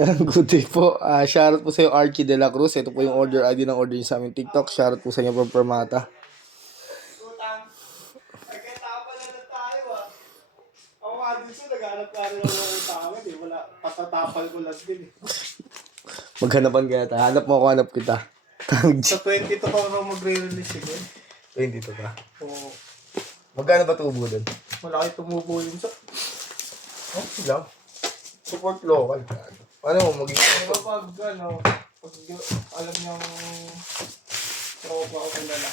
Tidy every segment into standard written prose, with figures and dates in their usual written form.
Good day po. Shoutout po sa iyo, Archie De La Cruz. Ito po yung order ID ng order niyo sa aming TikTok. Shoutout po sa inyo from Permata. Utang. Nagkatapal na lang tayo ah. Ako nga din siya, naghanap ka rin ako ng utangan eh. Wala, patatapal ko lang din eh. Maghanapan kaya tayo. Hanap mo ako, hanap kita. Sa 22 pa ako magre-release yun. 22 ba? Oo. Magkano ba tubo doon? Malaki tumubo yun sa... Oh, lang. Support local. Paano mo Pero pag ano, pag alam niyang tropa ko kilala.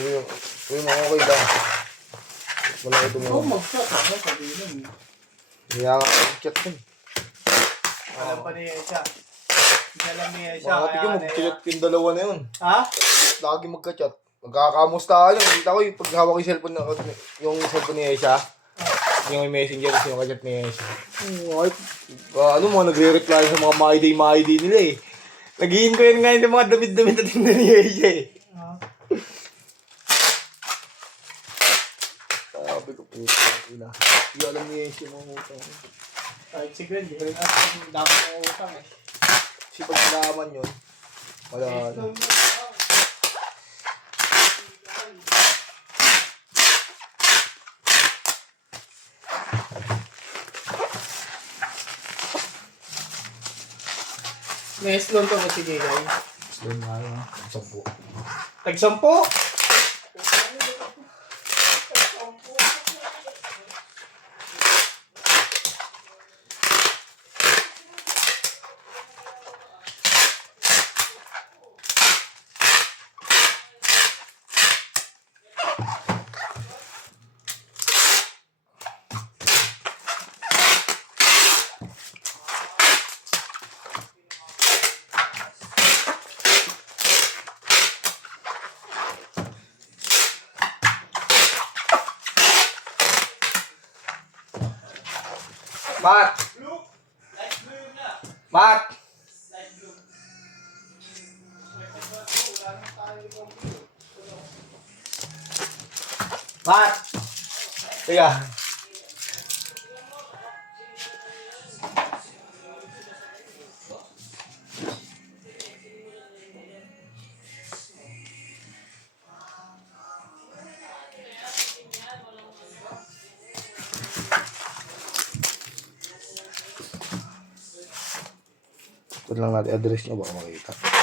Uy, mga okay lang. Wala ito Oo, mo. mag-shot ako, sabihin nun. Hindi nga mag-chat din. Alam pa niya siya. Hindi alam niya siya. Mga tigil, mag-chat yung dalawa na yun. Ha? Lagi magka-chat. Magkakamusta yun. Kita ko yung paghawak yung cellphone ni Esha. Yung messenger kasi yung kachat ni Esha. Ano mo, nagre-reply sa mga my day nila eh. Nagihin ko yun ngayon yung mga damit-damit na tingnan ni Esha eh. Sabi ko po, ina. Hindi alam ni Esha yung mga utang. Kahit si Gwen, di ko rin alam kung dapat ng utang eh. Kasi pag nalaman yun, wala na. Neslon to ba si Gay? Gusto nga yun, 10. Tag-10? Mat! Mat! Mat! Teka. Ito lang natin address nyo baka makita.